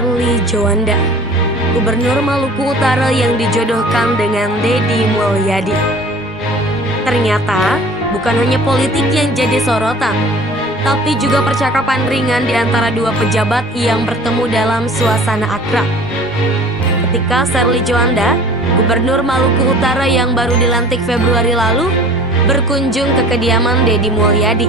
Sherly Johanda, Gubernur Maluku Utara yang dijodohkan dengan Deddy Mulyadi. Ternyata bukan hanya politik yang jadi sorotan, tapi juga percakapan ringan di antara dua pejabat yang bertemu dalam suasana akrab. Ketika Sherly Johanda, Gubernur Maluku Utara yang baru dilantik Februari lalu, berkunjung ke kediaman Deddy Mulyadi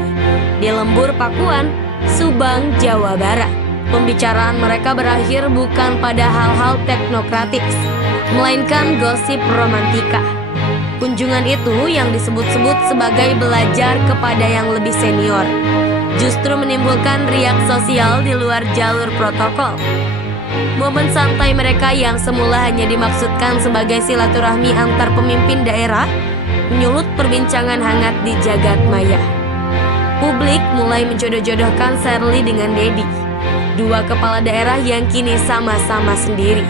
di Lembur Pakuan, Subang, Jawa Barat. Pembicaraan mereka berakhir bukan pada hal-hal teknokratis, melainkan gosip romantika. Kunjungan itu yang disebut-sebut sebagai belajar kepada yang lebih senior, justru menimbulkan riak sosial di luar jalur protokol. Momen santai mereka yang semula hanya dimaksudkan sebagai silaturahmi antar pemimpin daerah, menyulut perbincangan hangat di jagat maya. Publik mulai menjodoh-jodohkan Sherly dengan Deddy, dua kepala daerah yang kini sama-sama sendiri.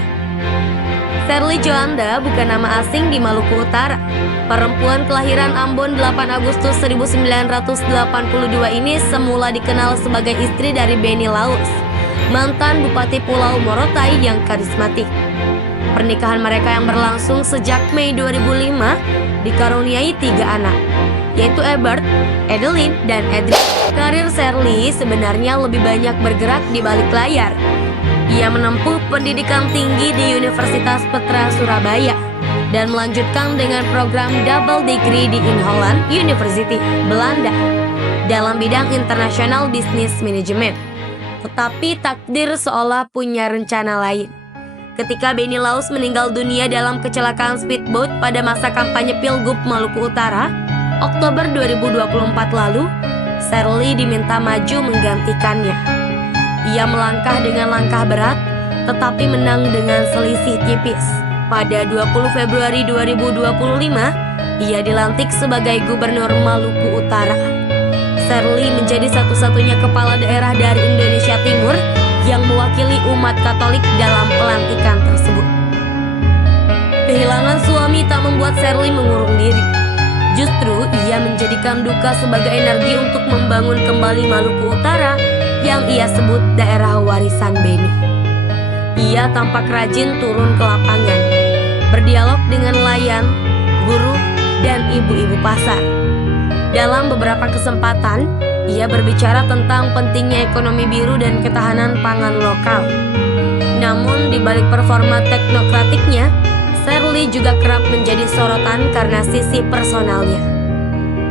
Sherly Johanda bukan nama asing di Maluku Utara. Perempuan kelahiran Ambon 8 Agustus 1982 ini semula dikenal sebagai istri dari Benny Laus, mantan Bupati Pulau Morotai yang karismatik. Pernikahan mereka yang berlangsung sejak Mei 2005 dikaruniai 3 anak, yaitu Ebert, Edeline, dan Edric. Karir Sherly sebenarnya lebih banyak bergerak di balik layar. Ia menempuh pendidikan tinggi di Universitas Petra Surabaya dan melanjutkan dengan program double degree di Inholand University, Belanda, dalam bidang International Business Management. Tetapi takdir seolah punya rencana lain. Ketika Benny Laus meninggal dunia dalam kecelakaan speedboat pada masa kampanye Pilgub Maluku Utara, Oktober 2024 lalu, Sherly diminta maju menggantikannya. Ia melangkah dengan langkah berat, tetapi menang dengan selisih tipis. Pada 20 Februari 2025, ia dilantik sebagai Gubernur Maluku Utara. Sherly menjadi satu-satunya kepala daerah dari Indonesia Timur yang mewakili umat Katolik dalam pelantikan tersebut. Kehilangan suami tak membuat Sherly mengurung diri. Justru ia menjadikan duka sebagai energi untuk membangun kembali Maluku Utara yang ia sebut daerah warisan Benny. Ia tampak rajin turun ke lapangan, berdialog dengan nelayan, buruh, dan ibu-ibu pasar. Dalam beberapa kesempatan, ia berbicara tentang pentingnya ekonomi biru dan ketahanan pangan lokal. Namun di balik performa teknokratiknya, Sherly juga kerap menjadi sorotan karena sisi personalnya.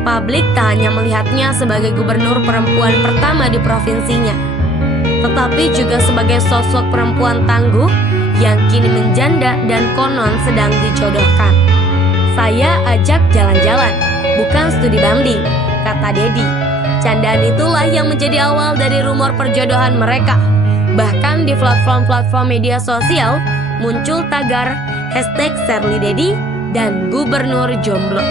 Publik tak hanya melihatnya sebagai gubernur perempuan pertama di provinsinya, tetapi juga sebagai sosok perempuan tangguh yang kini menjanda dan konon sedang dijodohkan. "Saya ajak jalan-jalan, bukan studi banding," kata Deddy. Candaan itulah yang menjadi awal dari rumor perjodohan mereka. Bahkan di platform-platform media sosial muncul tagar #SherlyDeddy dan Gubernur Jomblo.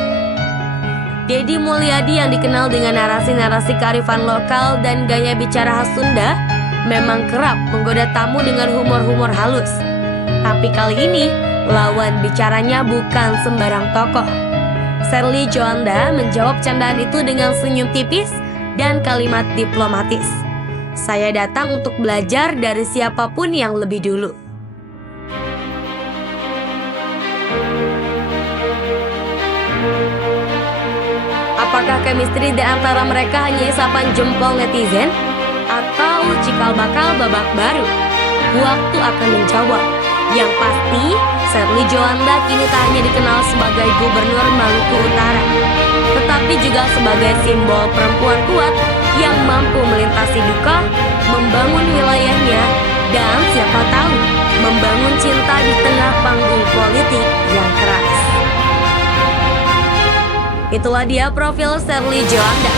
Deddy Mulyadi yang dikenal dengan narasi-narasi kearifan lokal dan gaya bicara khas Sunda memang kerap menggoda tamu dengan humor-humor halus. Tapi kali ini lawan bicaranya bukan sembarang tokoh. Sherly Johanda menjawab candaan itu dengan senyum tipis dan kalimat diplomatis. "Saya datang untuk belajar dari siapapun yang lebih dulu." Apakah chemistry di antara mereka hanya isapan jempol netizen? Atau cikal bakal babak baru? Waktu akan menjawab. Yang pasti, Sherly Johanda kini tak hanya dikenal sebagai Gubernur Maluku Utara, tetapi juga sebagai simbol perempuan kuat yang mampu melintasi duka, membangun wilayahnya, dan siapa tahu, membangun cinta di tengah panggung politik yang keras. Itulah dia profil Sherly Johanda.